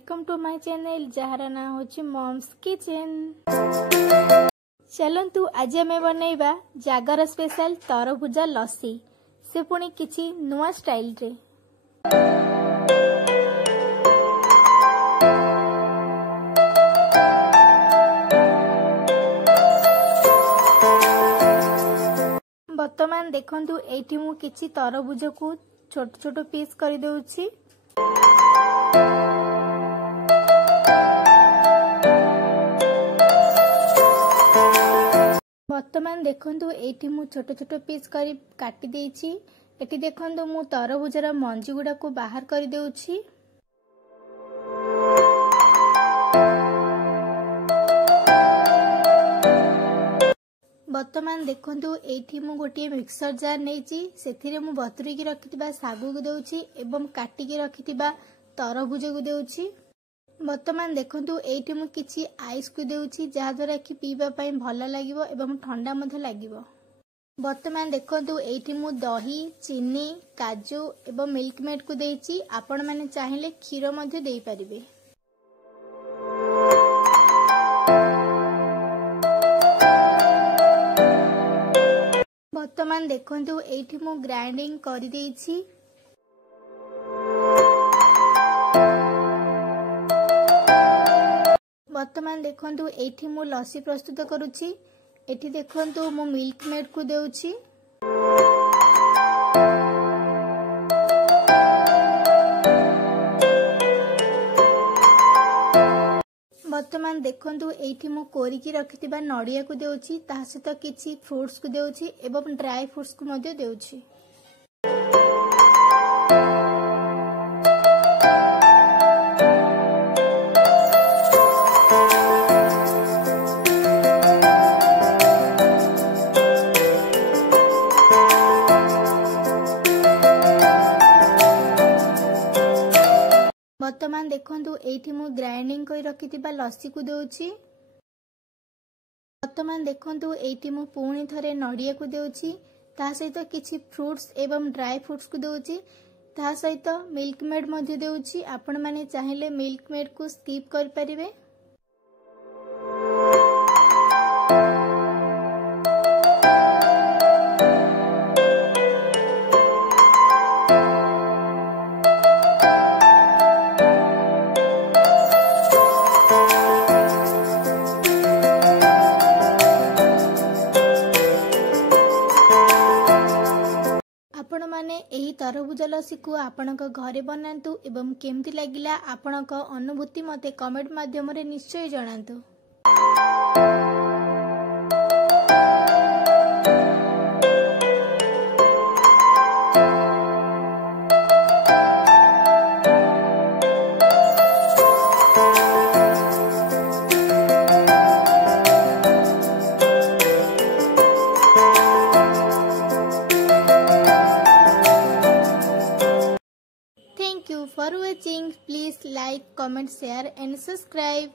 Welcome to my channel जहार ना होची मॉम्स किचन। चलंतु आज आम बनैबा जागर स्पेशल तरबुजा लस्सी, से पुणी किछि नुआ स्टाइल रे। वर्तमान देखंतु एठी मु किछि तरबुजा को छोट छोट पीस कर देउछि। वर्तमान देखंतु एठी मु छोट छोट पीस करी काटी देइछि। एठी देखंतु मु तरबुजार मंजी गुडा को बाहर कर देउछि। वर्तमान देखंतु एठी मु गोटे मिक्सर जार नेछि, सेथिरे मु बतुरी की रखिथिबा सागु को देउछि एवं काटी की रखिथिबा तरबुज को देउछि। वर्तमान देखंतु एठी मु किछि आइस को देउछि, जहा द्वारा कि पीबा पई भल लागिवो एवं ठंडा मध्ये लागिवो। वर्तमान देखंतु एठी मु दही, चीनी, काजू एवं मिल्क मेड को देइछि। आपण माने चाहिले क्षीर मध्ये देई परिबे। वर्तमान देखंतु एठी मु ग्राइंडिंग करि देइछि। वर्तमान देखंतु एठी मु लस्सी प्रस्तुत करूछि। एठी देखंतु मु मिल्क मेड को देउछि। वर्तमान देखंतु एठी मु कोरी की रखिथिबा नडिया को देउछि, ता सहित किछि फ्रूट्स को देउछि एवं ड्राई फ्रूट्स को मध्ये देउछि। वर्तमान देखंतु एठी मु ग्राइंडिंग कर रखिथिबा लस्सी को देउछि। वर्तमान देखंतु एठी मु पुणी थरे नडिया को देउछि, ता सहित किछि फ्रूट्स एवं ड्राई फ्रूट्स को देउछि, ता सहित मिल्क मेड मध्ये देउछि। आपण माने चाहिले मिल्क मेड को स्किप कर परिबे। आपण माने एही तरबुजा लस्सी को आपणक घरे बनांतु एवं केमती लागिला आपणक अनुभूति मते कमेंट माध्यम रे निश्चय जणांतु। Thank you for watching. Please like, comment, share and subscribe.